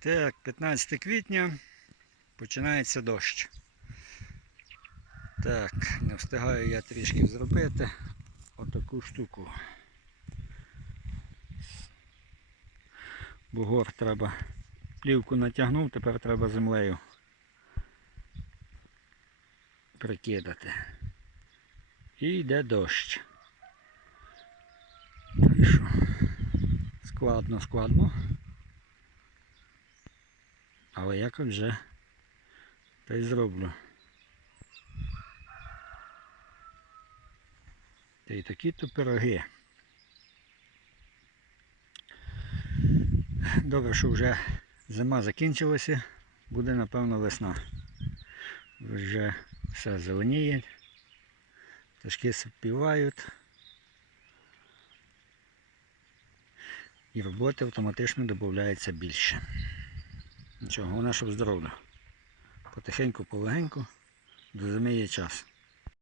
Так, 15 квітня починається дощ. Так, не встигаю я трішки зробити отаку штуку. Бугор треба плівку натягнув, тепер треба землею прикидати. І йде дощ. Так що складно, складно. Але якось вже та й зроблю. Та й такі то пироги. Добре, що вже зима закінчилася, буде напевно весна. Вже все зеленіє, пташки співають. І роботи автоматично додається більше. Нічого, головне, щоб здоров'я. Потихеньку, полегеньку, до зими є час.